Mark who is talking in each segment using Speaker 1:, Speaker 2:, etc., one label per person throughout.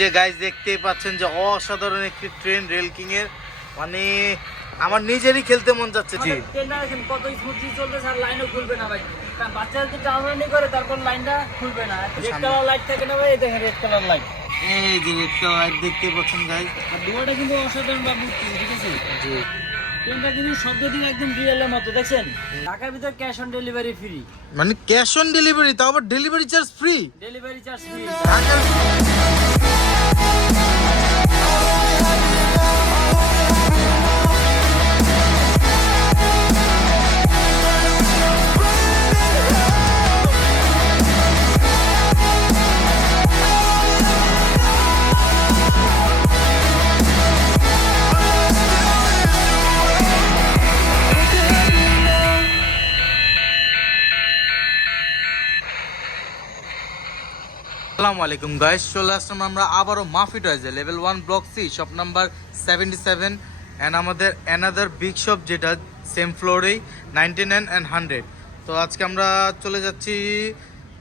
Speaker 1: যে গাইজ দেখতেই পাচ্ছেন যে অসাধারণ একটি ট্রেন রেল কিং এর। মানে আমার নিজেরই খেলতে মন যাচ্ছে। জি।
Speaker 2: কত স্মুথলি চলতেছে আর লাইনও খুলবে না ভাই। বাচ্চারা টানাটানি করে তারপর লাইনটা খুলবে না। রেড কালার লাইট থাকে না ভাই দেখেন রেড কালার লাইট
Speaker 1: এই যে একটা লাইট দেখতে পাচ্ছেন গাইজ
Speaker 2: আর দুয়াটা কিন্তু অসাধারণ বা ঠিক আছে?
Speaker 1: জি।
Speaker 2: ট্রেনটা কিন্তু শব্দ দিকে একদম রিয়েলের মতো দেখছেন? ঢাকার ভিতর ক্যাশ অন ডেলিভারি ফ্রি
Speaker 1: মানে ক্যাশ অন ডেলিভারি তাও আবার delivery charge free
Speaker 2: delivery charge free Bye.
Speaker 1: আসসালামু আলাইকুম গাইস চলে আসলাম আমরা আবারও মাফি টয়েজে level one block C shop number seventy seven and আমাদের অ্যানাদার বিগ শপ যেটা সেম ফ্লোরেই নাইনটি নাইন অ্যান্ড হান্ড্রেড তো আজকে আমরা চলে যাচ্ছি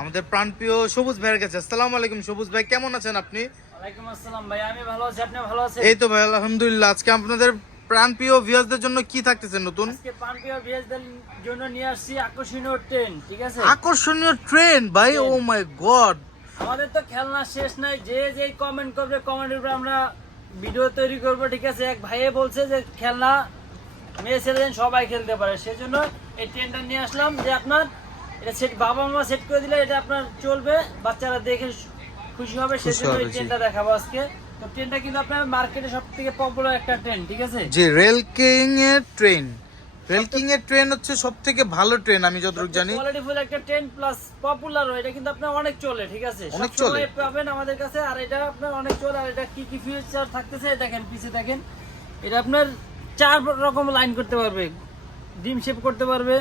Speaker 1: আমাদের প্রাণপ্রিয় সবুজ ভাইয়ের কাছে। আসসালামু আলাইকুম সবুজ ভাই কেমন আছেন আপনি?
Speaker 2: ওয়ালাইকুম আসসালাম ভাই আমি ভালো আছি। আপনি ভালো আছেন?
Speaker 1: এই তো ভাই আলহামদুলিল্লাহ। আজকে আপনাদের প্রাণপ্রিয় ভিউয়ার্সদের জন্য কি থাকতেছে নতুন?
Speaker 2: আজকে পানপিয়া ভিএসদের জন্য নিয়ে আসছি আকর্ষণীয় ট্রেন ঠিক আছে?
Speaker 1: আকর্ষণীয় ট্রেন ভাই ও মাই গড
Speaker 2: আমাদের তো খেলনা শেষ নাই যে যে কমেন্ট করবে কমেন্টের উপর আমরা ভিডিও তৈরি করব ঠিক আছে? এক ভাইয়ে বলছে যে খেলনা মেয়ে ছেলেদের সবাই খেলতে পারে। সেজন্য এই ট্রেনটা নিয়ে আসলাম যে আপনার এটা সেট বাবা মা সেট করে দিলে এটা আপনার চলবে বাচ্চারা দেখে খুশি হবে সেজন্য এই ট্রেনটা দেখাবো আজকে। তো ট্রেনটা কিন্তু আপনার মার্কেটে সব থেকে পপুলার একটা ট্রেন ঠিক আছে?
Speaker 1: যে রেল কিং এর ট্রেন রেল কিং এর ট্রেন হচ্ছে সব থেকে ভালো ট্রেন আমি যতটুকু জানি।
Speaker 2: কোয়ালিটিফুল একটা ট্রেন প্লাস পপুলার এটা কিন্তু আপনার অনেক চলে ঠিক আছে?
Speaker 1: অনেক চলে।
Speaker 2: পাবেন আমাদের কাছে আর এটা আপনার অনেক চলে আর এটা কি কি ফিচার থাকতেছে দেখেন পিছে দেখেন। এটা আপনার চার রকম লাইন করতে পারবে। ডিম শেপ করতে পারবে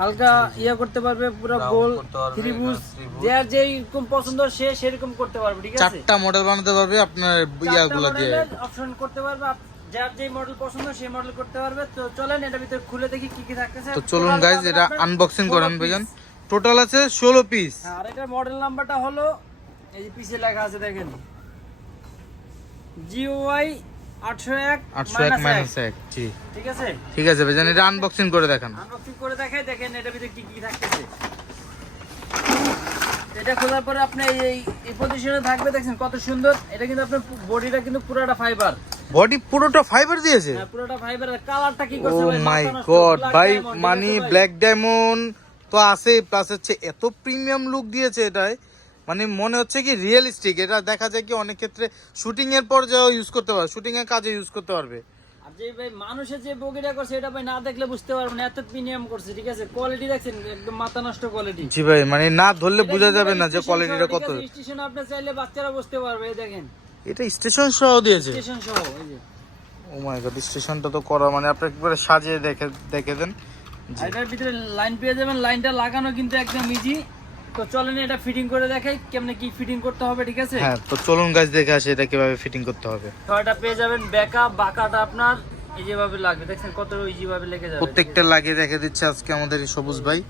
Speaker 2: হালকা ইয়া করতে পারবে পুরো গোল ত্রিভুজ
Speaker 1: ত্রিভুজ।
Speaker 2: যার যেরকম পছন্দ সে সেরকম করতে পারবে ঠিক আছে?
Speaker 1: চারটা মডেল বানাতে পারবে আপনার ইয়াগুলো দিয়ে।
Speaker 2: অপশন করতে পারবে যার যে মডেল পছন্দ সেই মডেল করতে পারবে। তো চলেন এটা ভিতরে খুলে দেখি কি কি থাকতেছে।
Speaker 1: তো চলুন গাইজ এটা আনবক্সিং করেন। ভাইজান। টোটাল আছে ষোলো পিস
Speaker 2: হ্যাঁ, আর এটার মডেল নাম্বারটা হলো এই যে পিছে লেখা আছে দেখেন। এক
Speaker 1: আটশো এক মাইনাস জি।
Speaker 2: ঠিক আছে?
Speaker 1: ঠিক আছে ভাইজান এটা আনবক্সিং করে দেখান।
Speaker 2: আনবক্সিং করে দেখাই দেখেন এটা ভিতরে কি কি থাকতেছে। এটা খোলার পরে আপনি এই এই- পজিশনে থাকবে দেখছেন কত সুন্দর। এটা কিন্তু আপনার বডিটা কিন্তু পুরোটা ফাইবার
Speaker 1: বডি পুরোটা ফাইবার দিয়েছে?
Speaker 2: পুরোটা ফাইবার কালারটা কি করছে ভাই?
Speaker 1: মাই গড ভাই মানে ব্ল্যাক ডায়মন্ড তো আছে প্লাস হচ্ছে এত প্রিমিয়াম লুক দিয়েছে এটায় মানে মনে হচ্ছে কি রিয়েলিস্টিক এটা দেখা যায় কি অনেক ক্ষেত্রে শুটিং এর পর যাও ইউজ করতে পারবে শুটিং এর কাজে ইউজ করতে পারবে।
Speaker 2: আর যে ভাই মানুষের যে বগিটা করছে এটা ভাই না দেখলে বুঝতে পারবেন এত প্রিমিয়াম করছে ঠিক আছে? কোয়ালিটি দেখছেন একদম মাথা নষ্ট কোয়ালিটি
Speaker 1: জি ভাই মানে না ধরলে বোঝা যাবে না যে কোয়ালিটিটা কত।
Speaker 2: স্টেশন আপনি চাইলে বাচ্চারা বুঝতে পারবে দেখেন।
Speaker 1: এটা স্টেশন সহ দিয়েছে।
Speaker 2: স্টেশন সহ এই যে।
Speaker 1: ও মাই গড স্টেশনটা তো করা মানে আপনি একবারে সাজিয়ে দেখে দেখে দেন।
Speaker 2: এটার ভিতরে লাইন পেয়ে যাবেন লাইনটা লাগানো কিন্তু একদম ইজি তো চলেন এটা ফিটিং করে দেখাই কেমনে কি ফিটিং করতে হবে ঠিক আছে?
Speaker 1: হ্যাঁ তো চলুন গাছ দেখে আসি এটা কীভাবে ফিটিং করতে হবে।
Speaker 2: তো এটা পেয়ে যাবেন ব্যাকআপ বাকাটা আপনার এই যেভাবে লাগবে। দেখছেন কত ইজি ভাবে লেগে যাবে।
Speaker 1: প্রত্যেকটা লাগিয়ে দেখে দিচ্ছে আজকে আমাদের সবুজ ভাই।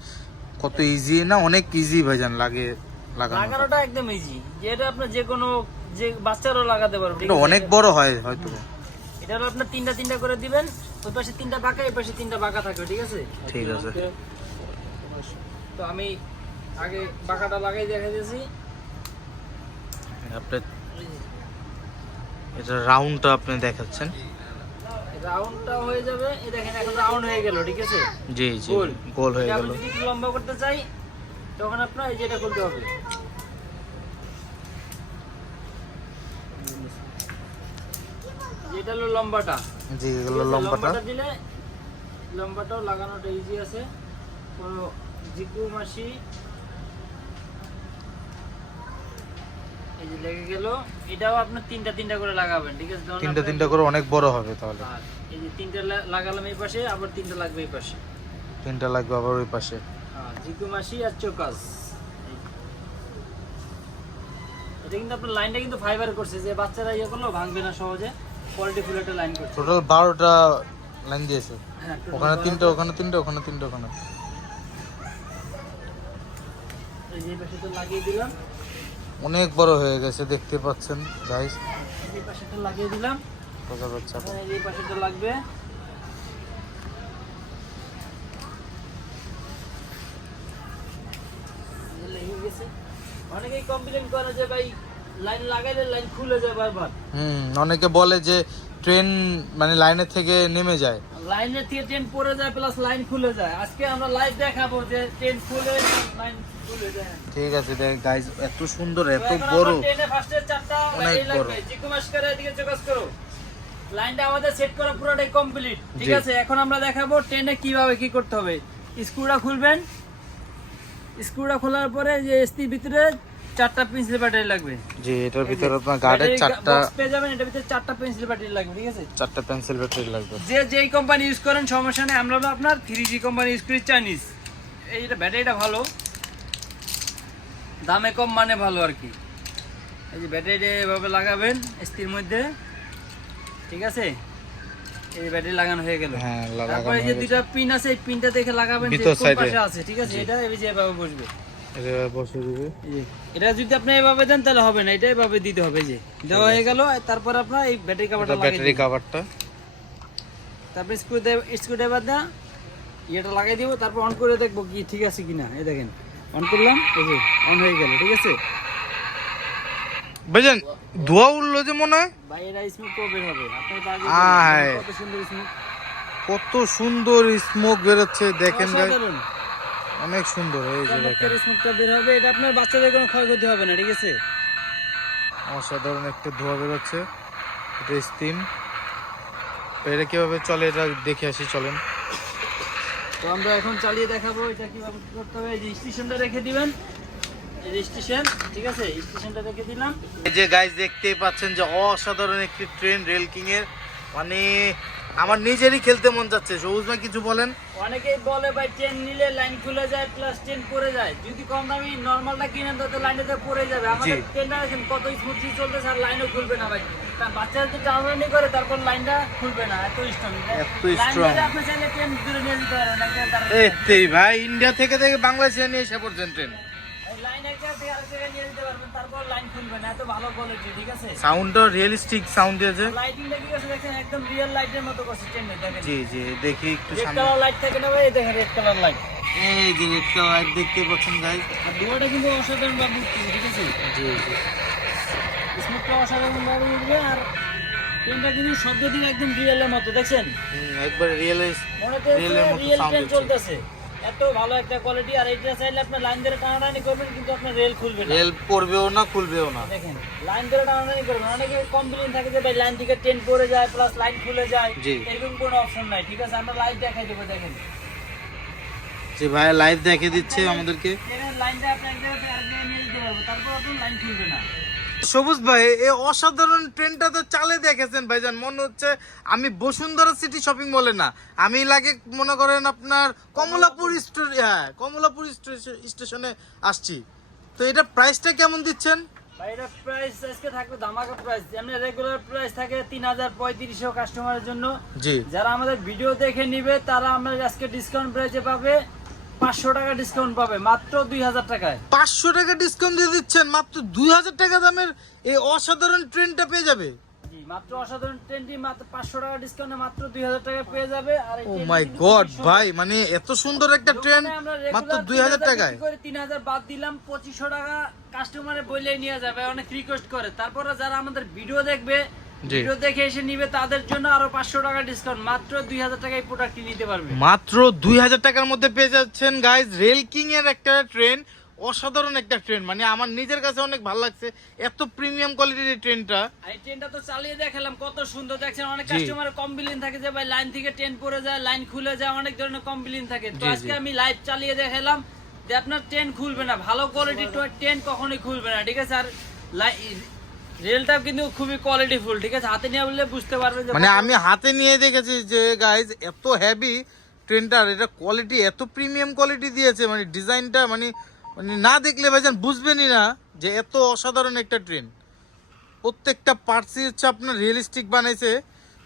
Speaker 1: কত ইজি না অনেক ইজি ভাইজান লাগে।
Speaker 2: লাগানোটা একদম ইজি যেটা আপনার যে কোনো যে বাচ্চারাও লাগাতে পারবে।
Speaker 1: এটা অনেক বড় হয় হয়তো।
Speaker 2: এটা হলো আপনার তিনটা তিনটা করে দিবেন। ওই পাশে তিনটা বাঁকা এই পাশে তিনটা বাঁকা থাকবে ঠিক আছে?
Speaker 1: ঠিক আছে।
Speaker 2: তো আমি আগে বাঁকাটা লাগাই দেখা দিয়েছি।
Speaker 1: আপনি এটা রাউন্ডটা আপনি দেখাচ্ছেন।
Speaker 2: রাউন্ডটা হয়ে যাবে। এই দেখেন এখন রাউন্ড হয়ে গেল ঠিক আছে?
Speaker 1: জি জি।
Speaker 2: গোল।
Speaker 1: হয়ে গেল।
Speaker 2: যদি লম্বা করতে চাই তখন আপনার এই যেটা করতে হবে। যেটা হলো লম্বাটা।
Speaker 1: জি এগুলো লম্বাটা।
Speaker 2: দিলে লম্বাটাও লাগানোটা ইজি আছে। কোনো জিকু মাসি এই যে লেগে গেল। এটাও আপনার তিনটা তিনটা করে লাগাবেন ঠিক আছে?
Speaker 1: তিনটা তিনটা করে অনেক বড় হবে তাহলে।
Speaker 2: এই যে তিনটা লাগালাম এই পাশে আবার তিনটা লাগবে এই পাশে।
Speaker 1: তিনটা লাগবে আবার ওই পাশে।
Speaker 2: হ্যাঁ আর চোকাস। এটা কিন্তু আপনার লাইনটা কিন্তু ফাইবার করছে যে বাচ্চারা ইয়ে করল ভাঙবে না সহজে। কোয়ালিটি ফুল একটা লাইন করছে।
Speaker 1: টোটাল বারোটা লাইন দিয়েছে।
Speaker 2: হ্যাঁ
Speaker 1: ওখানে তিনটা ওখানে তিনটা ওখানে তিনটা ওখানে।
Speaker 2: এই পাশে তো লাগিয়ে দিলাম।
Speaker 1: অনেক বড় হয়ে গেছে দেখতে পাচ্ছেন গাইস
Speaker 2: এই পাশেটা লাগিয়ে দিলাম।
Speaker 1: বোঝা যাচ্ছে।
Speaker 2: এই পাশেটা লাগবে। লেগে গেছে। অনেকেই কমপ্লেন করে যে ভাই লাইন লাগাইলে লাইন খুলে যায় বারবার।
Speaker 1: হুম অনেকে বলে যে ট্রেন মানে লাইনের থেকে নেমে যায়।
Speaker 2: লাইনের থেকে ট্রেন পড়ে যায় প্লাস লাইন খুলে যায়। আজকে আমরা লাইভ দেখাবো যে ট্রেন খুলে লাইন খুলে যায়।
Speaker 1: ঠিক আছে দেখ গাইস এত সুন্দর এত বড়।
Speaker 2: ট্রেনে ফার্স্টে চারটা
Speaker 1: অনেক বড়।
Speaker 2: এদিকে করো। লাইনটা আমাদের সেট করা পুরোটাই কমপ্লিট ঠিক আছে এখন আমরা দেখাবো ট্রেনে কীভাবে কি করতে হবে। স্ক্রুটা খুলবেন। স্ক্রুটা খোলার পরে যে এসটির ভিতরে চারটা পেন্সিল ব্যাটারি লাগবে।
Speaker 1: জি এটার ভিতরে আপনার গার্ডের চারটা
Speaker 2: পেয়ে যাবেন এটার ভিতরে চারটা পেন্সিল ব্যাটারি লাগবে ঠিক আছে?
Speaker 1: চারটা পেন্সিল ব্যাটারি লাগবে।
Speaker 2: যে যেই কোম্পানি ইউজ করেন সমস্যা নেই আমরা আপনার থ্রি জি কোম্পানি ইউজ করি চাইনিজ এইটা ব্যাটারিটা ভালো দামে কম মানে ভালো আর কি। এই যে ব্যাটারিটা এভাবে লাগাবেন এসটির মধ্যে ঠিক আছে? এই ব্যাটারি লাগানো হয়ে গেল।
Speaker 1: হ্যাঁ
Speaker 2: তারপরে এই যে দুইটা পিন আছে এই পিনটা দেখে লাগাবেন যে কোন পাশে আছে ঠিক আছে? এটা এই যে এভাবে বসবে।
Speaker 1: বসে দিবে।
Speaker 2: এটা যদি আপনি এভাবে দেন তাহলে হবে না এটা এভাবে দিতে হবে যে। দেওয়া হয়ে গেল তারপর আপনার এই ব্যাটারি কাভারটা
Speaker 1: এটা
Speaker 2: লাগিয়ে
Speaker 1: ব্যাটারি কভারটা
Speaker 2: তারপরে স্ক্রু স্ক্রু ড্রাইভার দা ইয়েটা লাগাই দিব তারপর অন করে দেখব কি ঠিক আছে কিনা। এই দেখেন অন করলাম এই যে অন হয়ে গেল ঠিক আছে?
Speaker 1: বুঝলেন ধোয়া উঠল যে মনে হয়।
Speaker 2: কত সুন্দর স্মোক
Speaker 1: বেরোচ্ছে দেখেন অনেক সুন্দর এই যে দেখেন।
Speaker 2: স্মোকটা বের হবে এটা আপনার বাচ্চাদের কোনো ক্ষয়ক্ষতি হবে না ঠিক আছে?
Speaker 1: অসাধারণ একটা ধোয়া বেরোচ্ছে এটা স্টিম এটা কীভাবে চলে এটা দেখে আসি চলেন।
Speaker 2: তো আমরা এখন চালিয়ে দেখাবো এটা কীভাবে করতে হবে এই যে স্টেশনটা রেখে দিবেন। স্টেশন ঠিক আছে? স্টেশনটা রেখে দিলাম।
Speaker 1: এই যে গাইস দেখতেই পাচ্ছেন যে অসাধারণ একটি ট্রেন রেল কিং এর। মানে আমার নিজেরই খেলতে মন যাচ্ছে। সবুজ ভাই কিছু বলেন?
Speaker 2: অনেকেই বলে ভাই ট্রেন নিলে লাইন খুলে যায় প্লাস ট্রেন পড়ে যায়। যদি কম দামি নর্মালটা কিনেন তো পড়ে যাবে। আমাদের
Speaker 1: জি।
Speaker 2: ট্রেনটা দেখেন কত স্মুথলি চলতেছে আর লাইনও খুলবে না ভাই। বাচ্চারা টানাটানি করে তারপর লাইনটা খুলবে না। এত স্ট্রং
Speaker 1: এত strong।
Speaker 2: আপনি চাইলে ট্রেন দূরে নিয়ে যেতে পারেন একটা তার
Speaker 1: এই ভাই ইন্ডিয়া থেকে থেকে বাংলাদেশে নিয়ে এসে পড়ছেন ট্রেন সাউন্ডটা রিয়েলিস্টিক সাউন্ড দিয়েছে
Speaker 2: লাইটিংটা কি আছে? দেখেন একদম রিয়েল লাইটের মতো করছে ট্রেনে দেখেন।
Speaker 1: জি জি দেখি একটু সামনে।
Speaker 2: কালার লাইট থাকে না ভাই? দেখেন রেড কালার লাইট
Speaker 1: এই যে রেড কালার দেখতে পাচ্ছেন গাইস
Speaker 2: আর দুয়াটা কিন্তু অসাধারণ ভাবে ঠিক আছে?
Speaker 1: জি জি।
Speaker 2: স্মুথটা অসাধারণ ভাবে উঠবে আর ট্রেনটা কিন্তু শব্দ দিয়ে একদম রিয়েলের মতো দেখছেন?
Speaker 1: হুম, একবার
Speaker 2: মনে
Speaker 1: মতো
Speaker 2: রিয়েল
Speaker 1: sound
Speaker 2: ট্রেন
Speaker 1: হচ্ছে।
Speaker 2: চলতেছে। এত ভালো একটা কোয়ালিটি আর এটা চাইলে আপনি লাইন ধরে টানাটানি করবেন কিন্তু আপনার রেল খুলবে না।
Speaker 1: রেল পড়বেও না খুলবেও না।
Speaker 2: দেখেন লাইন ধরে টানাটানি করবেন। অনেকে কমপ্লেন থাকে যে ভাই লাইন থেকে পড়ে যায় প্লাস লাইন খুলে যায়। এরকম কোনো অপশন নাই ঠিক আছে? আমরা লাইট দেখাই দেবো দেখেন।
Speaker 1: যে ভাই লাইভ দেখে দিচ্ছে আমাদেরকে।
Speaker 2: লাইনটা আপনি নিয়ে যেতে পারব তারপর লাইন খুলবে না।
Speaker 1: সবুজ ভাই এই অসাধারণ ট্রেনটা তো চালে দেখেছেন ভাইজান। মনে হচ্ছে আমি বসুন্ধরা সিটি শপিং মলে না আমি লাগে মনে করেন আপনার কমলাপুর হ্যাঁ কমলাপুর স্টেশ- স্টেশনে আসছি। তো এটা প্রাইসটা কেমন দিচ্ছেন?
Speaker 2: ভাই এটা প্রাইস আজকে থাকবে ধামাকা প্রাইস এমনি রেগুলার প্রাইস থাকে তিন হাজার পঁয়ত্রিশশো কাস্টমারের জন্য। যারা আমাদের ভিডিও দেখে নিবে তারা আমরা আজকে ডিসকাউন্ট প্রাইসে পাবে। পাঁচশো টাকা ডিসকাউন্ট পাবে মাত্র দুই হাজার টাকায়।
Speaker 1: পাঁচশো টাকা ডিসকাউন্ট দিয়ে দিচ্ছেন মাত্র দুই হাজার টাকা দামের এই অসাধারণ ট্রেনটা পেয়ে যাবে।
Speaker 2: মাত্র অসাধারণ ট্রেনটি মাত্র পাঁচশো টাকা ডিসকাউন্টে মাত্র দুই হাজার টাকা পেয়ে যাবে। আর
Speaker 1: ও মাই গড ভাই মানে এত সুন্দর একটা ট্রেন মাত্র দুই হাজার টাকায়।
Speaker 2: তিন হাজার বাদ দিলাম পঁচিশশো টাকা কাস্টমারে বলে নিয়ে যাবে অনেক রিকোয়েস্ট করে। তারপরে যারা আমাদের ভিডিও দেখবে। ভিডিও দেখে এসে নিবে তাদের জন্য আরও পাঁচশো টাকা ডিসকাউন্ট মাত্র দুই হাজার টাকায় প্রোডাক্টটি নিতে পারবে।
Speaker 1: মাত্র দুই হাজার টাকার মধ্যে পেয়ে যাচ্ছেন গাইজ রেল কিং এর একটা ট্রেন অসাধারণ একটা ট্রেন মানে আমার নিজের কাছে অনেক ভালো লাগছে এত প্রিমিয়াম কোয়ালিটির এই ট্রেনটা
Speaker 2: আর এই ট্রেনটা তো চালিয়ে দেখালাম কত সুন্দর দেখছেন অনেক। কাস্টমার কমপ্লেন থাকে যে ভাই লাইন থেকে ট্রেন পড়ে যায় লাইন খুলে যায় অনেক ধরনের কমপ্লেন থাকে। তো আজকে আমি লাইভ চালিয়ে দেখালাম যে আপনার ট্রেন খুলবে না ভালো কোয়ালিটি ট্রেন কখনোই খুলবে না ঠিক আছে? আর রেলটাও কিন্তু খুবই কোয়ালিটি ফুল ঠিক আছে? হাতে নিয়ে বললে বুঝতে পারবে যে
Speaker 1: মানে আমি হাতে নিয়ে দেখেছি যে গাইজ এত হেভি ট্রেনটার এটা কোয়ালিটি এত প্রিমিয়াম কোয়ালিটি দিয়েছে মানে ডিজাইনটা মানে মানে না দেখলে ভাইজান বুঝবেনই না যে এত অসাধারণ একটা ট্রেন প্রত্যেকটা পার্টসই হচ্ছে আপনার রিয়েলিস্টিক বানাইছে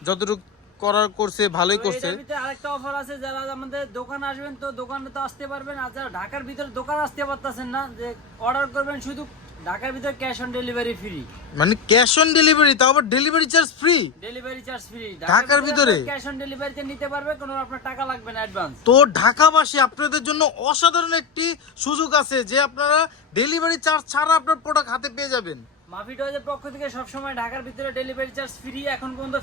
Speaker 1: যতটুকু করার করছে ভালোই করছে।
Speaker 2: আরেকটা অফার আছে যারা আমাদের দোকান আসবেন তো দোকানে তো আসতে পারবেন আর যারা ঢাকার ভিতরে দোকান আসতে পারতেছেন না যে অর্ডার করবেন শুধু ঢাকার ভিতরে ক্যাশ অন ডেলিভারি ফ্রি
Speaker 1: মানে ক্যাশ অন ডেলিভারি তাও আবার delivery charge free
Speaker 2: delivery charge free
Speaker 1: ঢাকার ভিতরে?
Speaker 2: ক্যাশ অন ডেলিভারিতে নিতে পারবে কোনো আপনার টাকা লাগবে না অ্যাডভান্স
Speaker 1: তো ঢাকাবাসী আপনাদের জন্য অসাধারণ একটি সুযোগ আছে যে আপনারা ডেলিভারি চার্জ ছাড়া আপনার প্রোডাক্ট হাতে পেয়ে যাবেন।
Speaker 2: মাফি টয়েজের পক্ষ থেকে সবসময় ঢাকার ভিতরে ডেলিভারি চার্জ ফ্রি এখন পর্যন্ত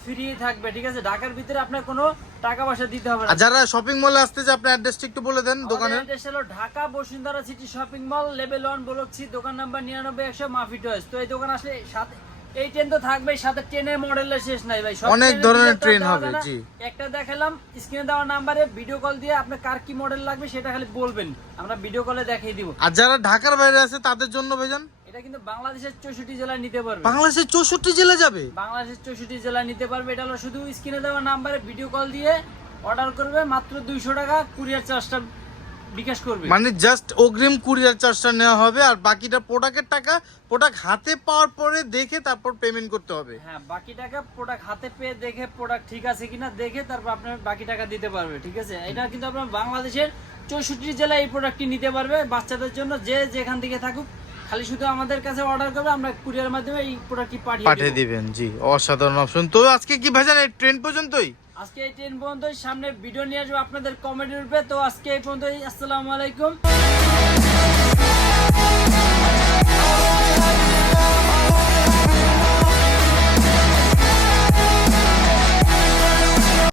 Speaker 2: থাকবে ঠিক আছে? ঢাকার ভিতরে আপনার কোনো টাকা পয়সা দিতে হবে না।
Speaker 1: যারা শপিং মলে আসতে যে আপনি অ্যাড্রেসটা একটু বলে দেন দোকানের।
Speaker 2: address হলো Dhaka Bashundhara City Shopping Mall level one block C দোকান নাম্বার নিরানব্বই একশো মাফি তো এই দোকান আসলে সাথে এই ট্রেন তো থাকবেই সাথে ট্রেনের মডেলের শেষ নাই ভাই। সব
Speaker 1: অনেক ধরনের ট্রেন হবে, জি।
Speaker 2: একটা দেখালাম স্ক্রিনে দেওয়া নাম্বারে ভিডিও কল দিয়ে আপনার কার কি মডেল লাগবে সেটা খালি বলবেন। আমরা ভিডিও কলে দেখিয়ে দিব।
Speaker 1: আর যারা ঢাকার বাইরে আছে তাদের জন্য ভাইজান
Speaker 2: এটা কিন্তু বাংলাদেশের চৌষট্টি জেলায় নিতে পারবে।
Speaker 1: বাংলাদেশের চৌষট্টি জেলা যাবে?
Speaker 2: বাংলাদেশের চৌষট্টি জেলায় নিতে পারবে। এটা হলো শুধু স্ক্রিনে দেওয়া নাম্বারে ভিডিও কল দিয়ে অর্ডার করবে মাত্র দুইশো টাকা কুরিয়ার চার্জটা বিকাশ করবে।
Speaker 1: মানে জাস্ট অগ্রিম কুরিয়ার চার্জটা নেওয়া হবে আর বাকিটা প্রোডাক্টের টাকা প্রোডাক্ট হাতে পাওয়ার পরে দেখে তারপর পেমেন্ট করতে হবে।
Speaker 2: হ্যাঁ বাকি টাকা প্রোডাক্ট হাতে পেয়ে দেখে প্রোডাক্ট ঠিক আছে কিনা দেখে তারপর আপনার বাকি টাকা দিতে পারবে ঠিক আছে? এটা কিন্তু আপনার বাংলাদেশের চৌষট্টি জেলায় এই প্রোডাক্টটি নিতে পারবে বাচ্চাদের জন্য যে যেখান থেকে থাকুক। খালি শুধু আমাদের কাছে অর্ডার করবে আমরা কুরিয়ার মাধ্যমে এই প্রোডাক্টটি পাঠিয়ে
Speaker 1: পাঠিয়ে দিবেন জি অসাধারণ অপশন তো আজকে কি ভাইজান এই ট্রেন পর্যন্তই?
Speaker 2: আজকে এই ট্রেন পর্যন্তই সামনে ভিডিও নিয়ে আসব আপনাদের কমেন্টের রূপে। তো আজকে এই পর্যন্তই আসসালামু আলাইকুম।